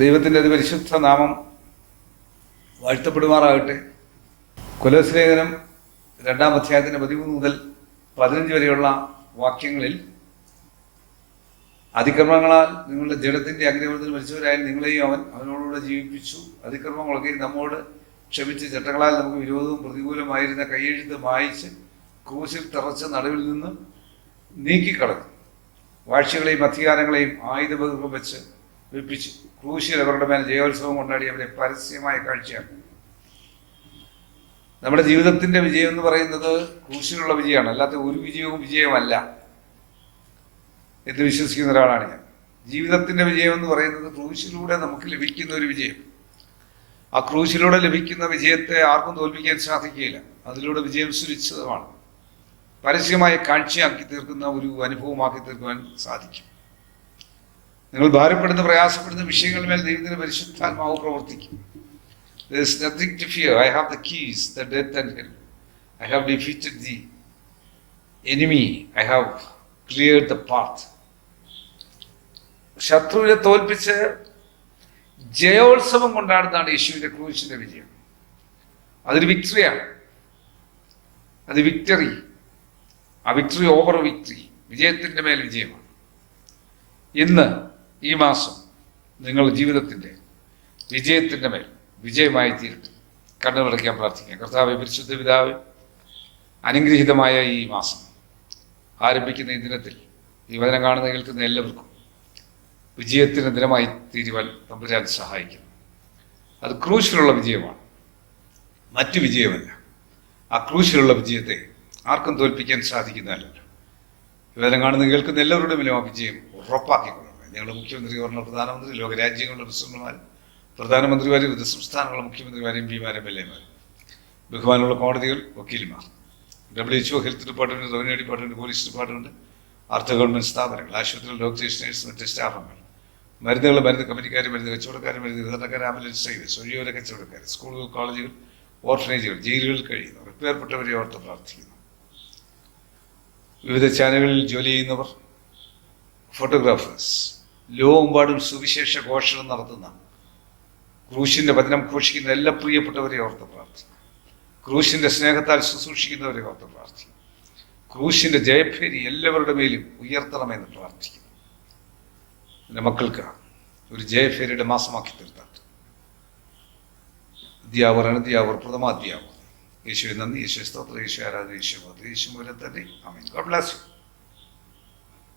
ദൈവത്തിന്റെ ഒരു പരിശുദ്ധ നാമം വാഴ്ത്തപ്പെടുമാറാകട്ടെ. കുലസ്ലേഖനം രണ്ടാം അധ്യായത്തിന്റെ പതിമൂന്ന് മുതൽ പതിനഞ്ച് വരെയുള്ള വാക്യങ്ങളിൽ അതിക്രമങ്ങളാൽ നിങ്ങളുടെ ജഡത്തിന്റെ അഗ്നിപുരത്തിൽ മരിച്ചവരായ നിങ്ങളെയും അവൻ അവനോടുകൂടെ ജീവിപ്പിച്ചു. അതിക്രമങ്ങളൊക്കെ നമ്മോട് ക്ഷമിച്ച് ചട്ടങ്ങളാൽ നമുക്ക് വിരോധവും പ്രതികൂലമായിരുന്ന കൈയെഴുത്ത് മായിച്ച് കൂശിൽ തറച്ച് നടുവിൽ നിന്ന് നീക്കിക്കളഞ്ഞു. വാഴ്ചകളെയും അധികാരങ്ങളെയും ആയുധബഹുക്കം വെച്ച് വെപ്പിച്ചു ക്രൂശിൽ അവരുടെ മേൽ ജയോത്സവം കൊണ്ടാടി അവരെ പരസ്യമായ കാഴ്ചയാണ് നമ്മുടെ ജീവിതത്തിന്റെ വിജയം എന്ന് പറയുന്നത് ക്രൂശിലുള്ള വിജയമാണ്. അല്ലാത്ത ഒരു വിജയവും വിജയമല്ല. എന്ന് വിശ്വസിക്കുന്ന ഒരാളാണ് ഞാൻ. ജീവിതത്തിന്റെ വിജയം എന്ന് പറയുന്നത് ക്രൂശിലൂടെ നമുക്ക് ലഭിക്കുന്ന ഒരു വിജയം. ആ ക്രൂശിലൂടെ ലഭിക്കുന്ന വിജയത്തെ ആർക്കും തോൽപ്പിക്കാൻ സാധിക്കുകയില്ല. അതിലൂടെ വിജയം സുരക്ഷിതമാണ്. പരസ്യമായ കാഴ്ചയാക്കി തീർക്കുന്ന ഒരു അനുഭവമാക്കി തീർക്കുവാൻ സാധിക്കും. നിങ്ങൾ ഭാരപ്പെടുന്ന പ്രയാസപ്പെടുന്ന വിഷയങ്ങളിന്മേൽ ദൈവത്തിന്റെ പരിശുദ്ധാത്മാവ് പ്രവർത്തിക്കും There is to fear. I have the keys, the death and hell. I have defeated the enemy. I have cleared the path. ശത്രുവിനെ തോൽപ്പിച്ച് ജയോത്സവം കൊണ്ടാടുന്നതാണ് യേശുവിന്റെ ക്രൂശിന്റെ വിജയം അതൊരു വിക്ടറിയാണ് അത് വിക്ടറി ആ വിക്ടറി ഓവർ വിക്ടറി വിജയത്തിന്റെ മേൽ വിജയമാണ് ഇന്ന് ഈ മാസം നിങ്ങളുടെ ജീവിതത്തിന്റെ വിജയത്തിന്റെ മേൽ വിജയമായി തീരട്ടെ കണ്ണുമടയ്ക്കാൻ പ്രാർത്ഥിക്കാം. കർത്താവ് പരിശുദ്ധ പിതാവ് അനുഗ്രഹീതമായ ഈ മാസം ആരംഭിക്കുന്ന ഈ ദിനത്തിൽ ഈ വചനം കാണുന്ന കേൾക്കുന്ന എല്ലാവർക്കും വിജയത്തിന് ദിനമായി തീരുവാൻ തമ്പുരാൻ സഹായിക്കുന്നു. അത് ക്രൂശിലുള്ള വിജയമാണ്. മറ്റു വിജയമല്ല. ആ ക്രൂശിലുള്ള വിജയത്തെ ആർക്കും തോൽപ്പിക്കാൻ സാധിക്കുന്നതല്ല. വചനം കാണുന്ന കേൾക്കുന്ന എല്ലാവരുടെ മേലും ആ വിജയം ഉറപ്പാക്കിക്കൊള്ളണം ഞങ്ങളുടെ മുഖ്യമന്ത്രി ഗവർണർ പ്രധാനമന്ത്രി ലോകരാജ്യങ്ങളുടെ പ്രസിഡന്റുമാരും പ്രധാനമന്ത്രിമാരും വിവിധ സംസ്ഥാനങ്ങളുടെ മുഖ്യമന്ത്രിമാരെയും എം പിമാരും എം എൽ എമാർ ബഹുമാനമുള്ള കോടതികൾ വക്കീൽമാർ W HO health department revenue department police department അർദ്ധ ഗവൺമെന്റ് സ്ഥാപനങ്ങൾ ആശുപത്രികൾ ഡോക്ടേഴ്സ് നേഴ്സ് മറ്റ് സ്റ്റാഫുകൾ മരുന്നുകൾ മരുന്ന് കമ്പനിക്കാർ മരുന്ന് കച്ചവടക്കാർ മരുന്ന് വിതരണക്കാർ ആംബുലൻസ് ഡ്രൈവേഴ്സ് വഴിയോര കച്ചവടക്കാർ സ്കൂളുകൾ കോളേജുകൾ ഓർഫനേജുകൾ ജയിലുകളിൽ കഴിയുന്നവർ റിപ്പയർപ്പെട്ടവരെ ഓർത്ത് പ്രാർത്ഥിക്കുന്നു. വിവിധ ചാനലുകളിൽ ജോലി ചെയ്യുന്നവർ ഫോട്ടോഗ്രാഫേഴ്സ് ലോകമെമ്പാടും സുവിശേഷ ഘോഷണം നടത്തുന്ന ക്രൂശിന്റെ വചനം ഘോഷിക്കുന്ന എല്ലാ പ്രിയപ്പെട്ടവരെ ഓർത്ത് പ്രാർത്ഥിക്കും ക്രൂശിന്റെ സ്നേഹത്താൽ ശുശ്രൂഷിക്കുന്നവരെ ഓർത്ത് പ്രാർത്ഥിക്കും ക്രൂശിന്റെ ജയഭേരി എല്ലാവരുടെ മേലും ഉയർത്തണമെന്ന് പ്രാർത്ഥിക്കുന്നു. എന്റെ മക്കൾക്ക് ഒരു ജയഭേരിയുടെ മാസമാക്കി തീർത്താട്ട് അധ്യാവർ അനധ്യാവർ പ്രഥമാധ്യാവർ യേശുവിൻ നന്ദി. യേശു സ്തോത്ര. യേശു ആരാധന. യേശു യേശു മൂലം തന്നെ ആമീൻ. ഗോഡ് ബ്ലാസ് യു.